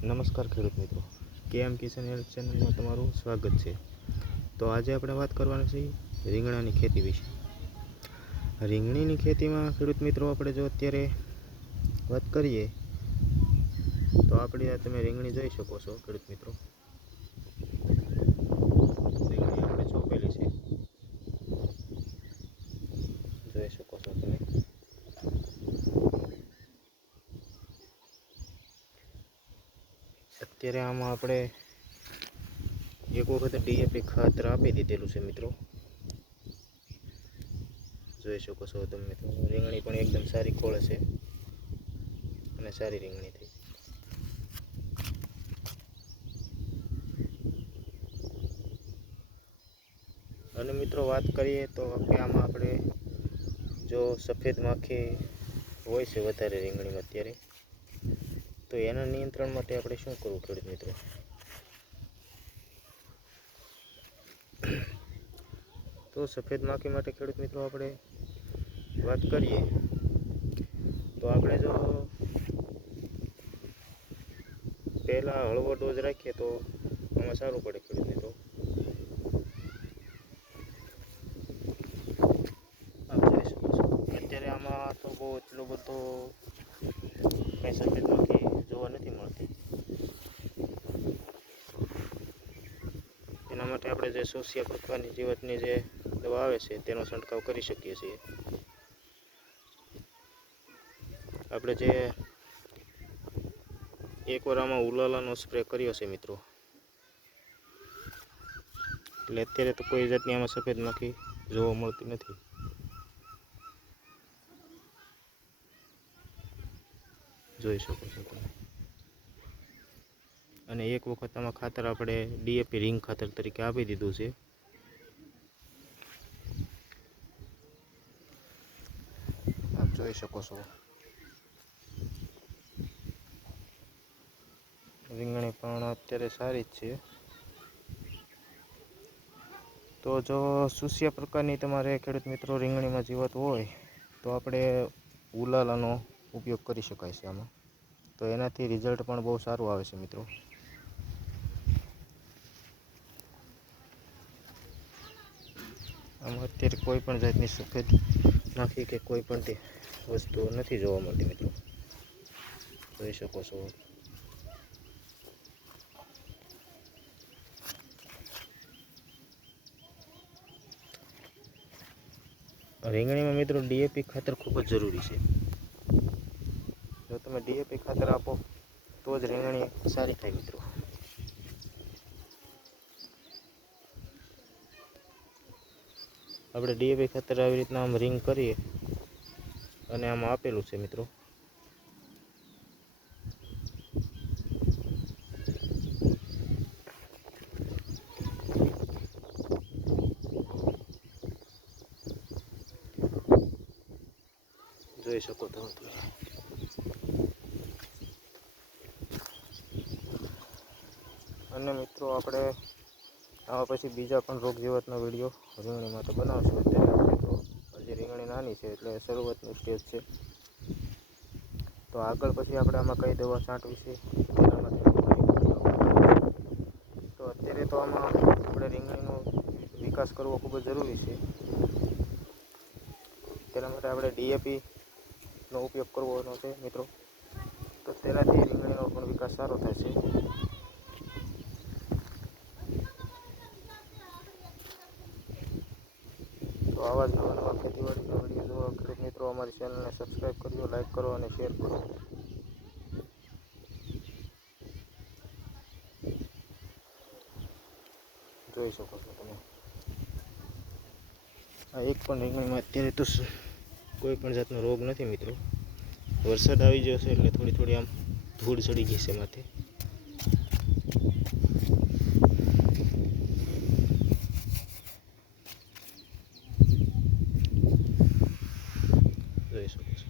નમસ્કાર ખેડૂત મિત્રો. કેએમ કિસાન હેલ્પ ચેનલમાં તમારું સ્વાગત છે. તો આજે આપણે વાત કરવાની છે રીંગણાની ખેતી વિશે. રીંગણીની ખેતીમાં ખેડૂત મિત્રો આપણે જો અત્યારે વાત કરીએ, તો આપણે તમે રીંગણી જોઈ શકો છો ખેડૂત મિત્રો રીંગણી આપણે ચોપેલી છે જોઈ શકો છો તમે અત્યારે આમાં આપણે એક વખત ડીએપી ખાતર આપી દીધેલું છે મિત્રો. જોઈ શકો છો તમે. મિત્રો રીંગણી પણ એકદમ સારી ખોળે છે. અને સારી રીંગણી થઈ. અને મિત્રો વાત કરીએ તો કે આમાં આપણે જો સફેદ માખી હોય છે વધારે રીંગણીમાં અત્યારે. તો એના નિયંત્રણ માટે આપણે શું કરવું ખેડૂત મિત્રો? તો સફેદ માખી માટે ખેડૂત મિત્રો આપણે વાત કરીએ, તો આપણે જો પહેલાં હળવો ડોઝ રાખીએ તો આમાં સારું પડે ખેડૂત મિત્રો. અત્યારે આમાં તો બહુ એટલો બધો કંઈ સફેદ માખી જોવા નથી મળતી. એના માટે આપણે જે સોસિયા પ્રકારની જીવતની જે દવા આવે છે, તેનો છંટકાવ કરી શકીએ છીએ. આપણે જે એકવાર આમાં ઉલાલાનો સ્પ્રે કર્યો છે મિત્રો. એટલે અત્યારે તો કોઈ જાતની આમાં સફેદ માખી જોવા મળતી નથી. જોઈ શકો છો તમે. અને એક વખત આમાં ખાતર આપણે ડીએપી રિંગ ખાતર તરીકે આપી દીધું છે. આપ જોઈ શકો છો. રીંગણી પણ અત્યારે સારી જ છે. તો જો સુસ્યા પ્રકારની તમારે ખેડૂત મિત્રો રીંગણીમાં જીવત હોય તો આપણે ઉલાલાનો ઉપયોગ કરી શકાય છે આમાં. તો એનાથી રિઝલ્ટ પણ બહુ સારું આવે છે મિત્રો. આમાં અત્યારે કોઈ પણ જાતની સફેદ નાખી કે કોઈ પણ તે વસ્તુઓ નથી જોવા મળતી મિત્રો. જોઈ શકો છો. રીંગણીમાં મિત્રો ડીએપી ખાતર ખૂબ જ જરૂરી છે. જો તમે ડીએપી ખાતર આપો, તો જ રીંગણી સારી થાય મિત્રો. આપણે ડીએપી ખાતર આવી રીતના આમ રિંગ કરીએ અને આમાં આપેલું છે મિત્રો. જોઈ શકો તમે. અને મિત્રો આપણે આવા પછી બીજા પણ રોગ જીવાતનો વીડિયો રીંગણી માટે બનાવશું અત્યારે તો. હજી રીંગણી નાની છે એટલે શરૂઆતનું સ્ટેજ છે. તો આગળ પછી આપણે આમાં કઈ દવા છાંટવી છે તો અત્યારે તો આમાં આપણે રીંગણીનો વિકાસ કરવો ખૂબ જ જરૂરી છે. તેના માટે આપણે ડીએપીનો ઉપયોગ કરવાનો છે મિત્રો. તો તેનાથી રીંગણીનો પણ વિકાસ સારો થશે તો આવા જ નવા નવા ખેતીવાડીના વીડિયો જોવા ખેડૂત મિત્રો, અમારી ચેનલને સબસ્ક્રાઈબ કરજો લાઈક કરો અને શેર કરો. જોઈ શકો છો તમે. આ એક પણ રીંગણીમાં અત્યારે તો કોઈ પણ જાતનો રોગ નથી મિત્રો. વરસાદ આવી ગયો છે એટલે થોડી થોડી આમ ધૂળ ચડી ગઈ છે માથે જોઈ શકો છો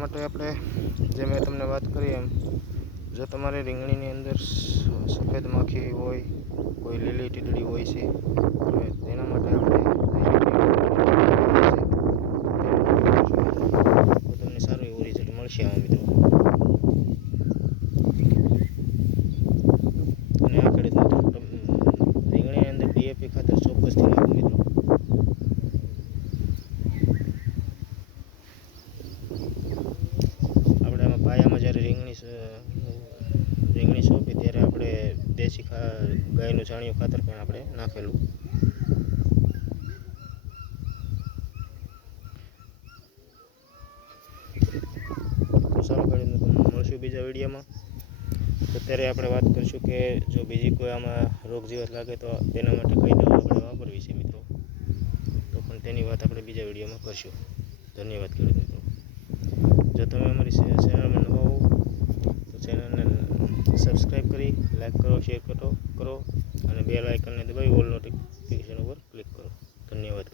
માટે આપણે જે મેં તમને વાત કરી એમ, જો તમારે રીંગણીની અંદર સફેદ માખી હોય, કોઈ લીલી ટીટડી હોય છે તેના માટે આપણે તમને સારું એવું રિઝલ્ટ મળશે આમાં મિત્રો અને આ ખેડૂત મિત્રો તમ- રીંગણીની અંદર ડીએપી ખાતર ચોક્કસથી નાખો મિત્રો આપણે આમાં પાયામાં જ્યારે રીંગણી સ- રીંગણી સોંપી ત્યારે આપણે દેશી ખા ગાયનું છાણિયું ખાતર પણ આપણે નાખેલું. બીજા વિડીયોમાં. અત્યારે આપણે વાત કરીશું કે જો બીજી કોઈ આમાં રોગ જીવત લાગે તો તેના માટે કઈ દવા આપણે વાપરવી છે મિત્રો? તો પણ તેની વાત આપણે બીજા વિડીયોમાં કરશું. ધન્યવાદ ખેડૂત મિત્રો. જો તમે અમારી સબસ્ક્રાઈબ કરી લાઇક કરો શેર કરો કરો, અને બે લાઇકનને દબાવી ઓલ નોટિફિકેશન ઉપર ક્લિક કરો. ધન્યવાદ.